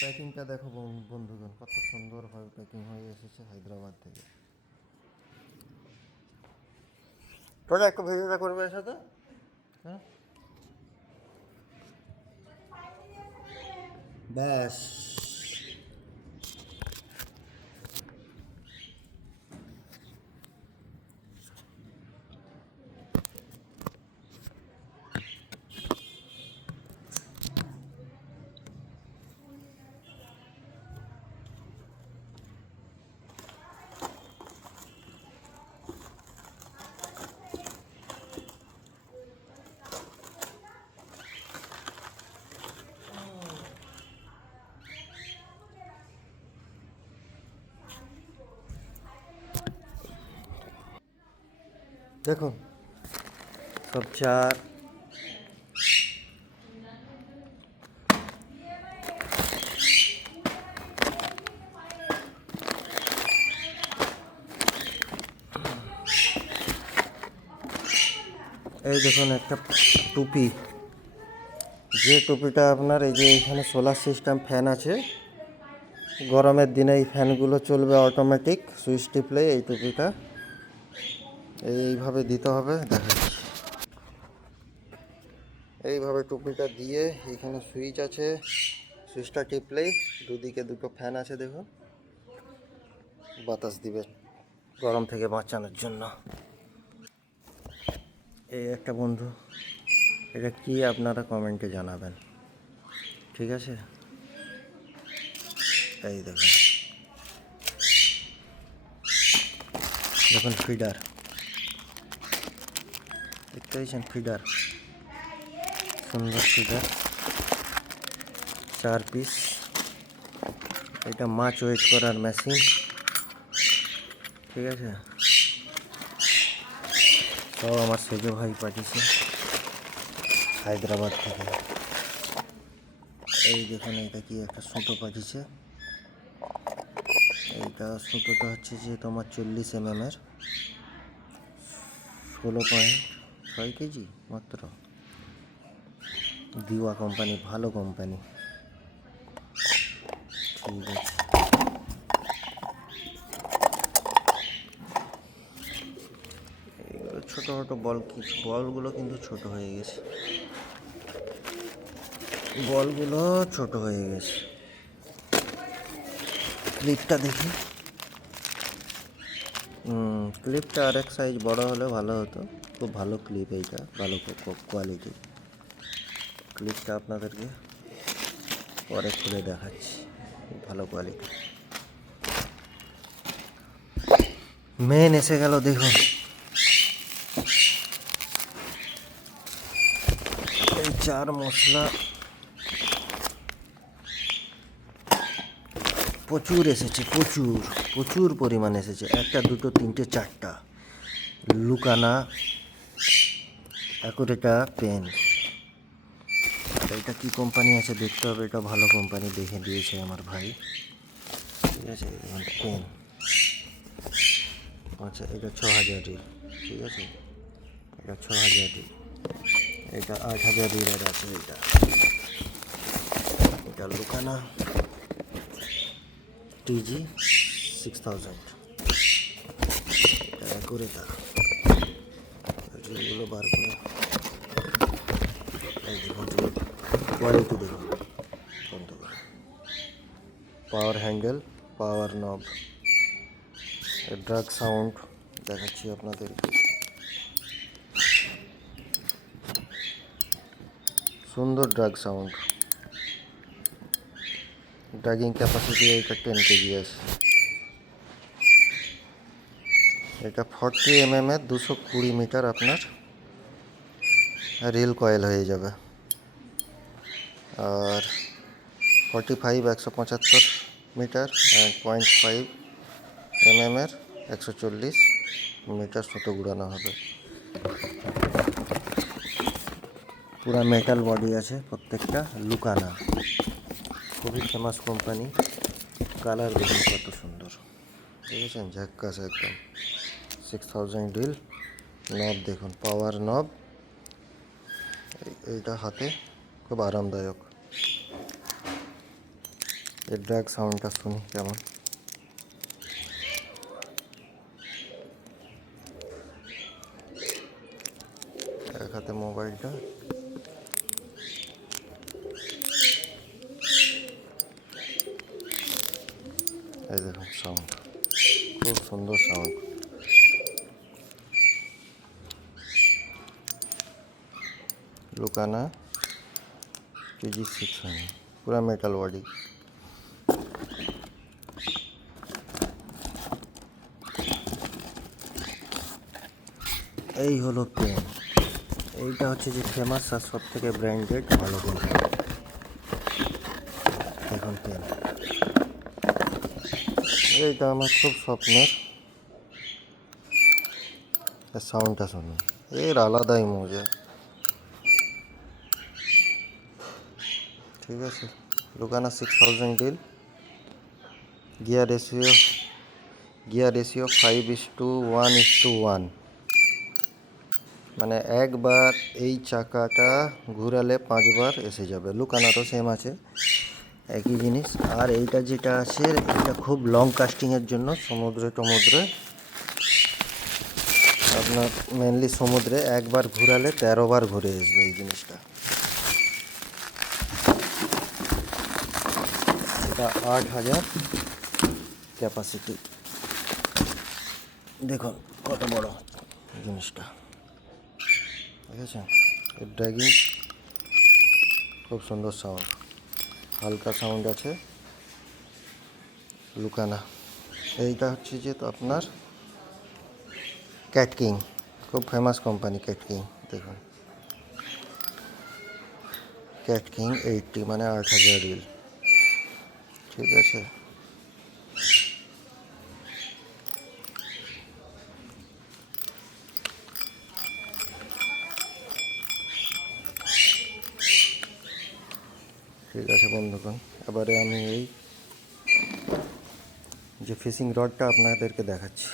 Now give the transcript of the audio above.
প্যাকিংটা দেখো বন্ধুগণ, কত সুন্দরভাবে প্যাকিং হয়ে এসেছে হায়দ্রাবাদ থেকে। তোরা একটু ভিডিওটা করবে এর সাথে। হ্যাঁ, ব্যাস। দেখুন সব চার, এই দেখুন একটা টুপি, যে টুপিটা আপনার এই যে এখানে সোলার সিস্টেম ফ্যান আছে, গরমের দিনে এই ফ্যানগুলো চলবে অটোমেটিক, সুইচ টিপলে এই টুপিটা এইভাবে দিতে হবে। দেখাচ্ছি, এইভাবে টুপিটা দিয়ে এখানে সুইচ আছে, সুইচটা টিপলেই দুদিকে দুটো ফ্যান আছে, দেখুন বাতাস দিবে গরম থেকে বাঁচানোর জন্য। এই একটা বন্ধু, এটা কি আপনারা কমেন্টে জানাবেন, ঠিক আছে? এই দেখুন, দেখুন ফিডার, দেখতে পেয়েছেন ফিডার, সুন্দর ফিডার, 4 পিস। এটা মাছ ওয়েট করার মেশিন, ঠিক আছে? সব আমার সেজো ভাই পাঠিয়েছে হায়দ্রাবাদ থেকে। এই দেখুন, এটা কি একটা সুতো পাঠিয়েছে। এইটা সুতোটা হচ্ছে যে তোমার 40 mm, 16.6 কেজি মাত্র। দিওয়া কোম্পানি, ভালো কোম্পানি, ঠিক আছে। এইগুলো ছোটো ছোটো বল, কিছু বলগুলো কিন্তু ছোট হয়ে গেছে, বলগুলো ছোট হয়ে গেছে। ক্লিপটা দেখি, ক্লিপটা আরেক সাইজ বড় হলে ভালো হতো। খুব ভালো ক্লিপ, এইটা ভালো কোয়ালিটি। ক্লিপটা আপনাদেরকে পরে খুলে দেখাচ্ছি, ভালো কোয়ালিটি। মেন এসে গেল, দেখুন এই 4 মশলা প্রচুর এসেছে, প্রচুর প্রচুর পরিমাণ এসেছে। 1টা 2টো 3টে 4টা লুকানা অ্যাকুরেটা পেন। এটা কি কোম্পানি আছে দেখতে হবে, এটা ভালো কোম্পানি দেখে দিয়েছে আমার ভাই, ঠিক আছে? পেন, আচ্ছা এটা 6000 রিল, ঠিক আছে? এটা 6000 রিল, এটা 8000 রিলের আছে। এটা লুকানা টিজি 6000, এটা অ্যাকুরেটা। রিলগুলো বার করে এই দেখুন, কোয়ালিটি দেখুন বন্ধুগণ। পাওয়ার হ্যান্ডেল, পাওয়ার নব, ড্রাগ সাউন্ড দেখাচ্ছি আপনাদেরকে, সুন্দর ড্রাগ সাউন্ড। ড্রাগিং ক্যাপাসিটি এটা 10 কেজি আছে। এটা 40 mm এর 220 মিটার আপনার রিল কয়েল হয়ে যাবে। আর 45 175 মিটার অ্যান্ড 0.5 mm এর 140 মিটার সুতো ঘুরানো হবে। পুরা মেটাল বডি আছে প্রত্যেকটা, লুকানা খুবই ফেমাস কোম্পানি। কালার দেখুন কত সুন্দর, দেখেছেন? ঝাক্কাস একদম। 6000 রিল। নব দেখুন, পাওয়ার নব, এইটা হাতে খুব আরামদায়ক। এর ড্র্যাগ সাউন্ডটা শুনি কেমন। এক হাতে মোবাইলটা, এই দেখুন সাউন্ড, খুব সুন্দর সাউন্ড। লুকানা TG600 পুরা মেটাল বডি। এই হলো পেন। এইটা হচ্ছে যে ফেমাস আর সব থেকে ব্র্যান্ডেড ভালো কোম্পানি। দেখুন পেন, এইটা আমার খুব স্বপ্নের। সাউন্ডটা শুনুন, এর আলাদাই মজা। ঠিক আছে, লুকানা 6000 ডিল, গিয়ার রেশিও 5:1:1, মানে একবার এই চাকাটা ঘুরালে 5বার এসে যাবে। লুকানারও সেম আছে, একই জিনিস। আর এইটা যেটা আছে, এটা খুব লং কাস্টিংয়ের জন্য সমুদ্রে আপনার মেনলি সমুদ্রে একবার ঘুরালে 13বার ঘুরে আসবে এই জিনিসটা। এটা 8000 ক্যাপাসিটি। দেখুন কত বড় জিনিসটা, দেখেছেন? এর ড্র্যাগিং খুব সুন্দর সাউন্ড, হালকা সাউন্ড আছে। লুকানা এইটা হচ্ছে যে তো আপনার ক্যাট কিং, খুব ফেমাস কোম্পানি ক্যাট কিং। দেখুন ক্যাট কিং 80, মানে 8000 রিল। ঠিক আছে, ঠিক আছে বন্ধুগণ, এবারে আমি এই যে ফিশিং রডটা আপনাদেরকে দেখাচ্ছি।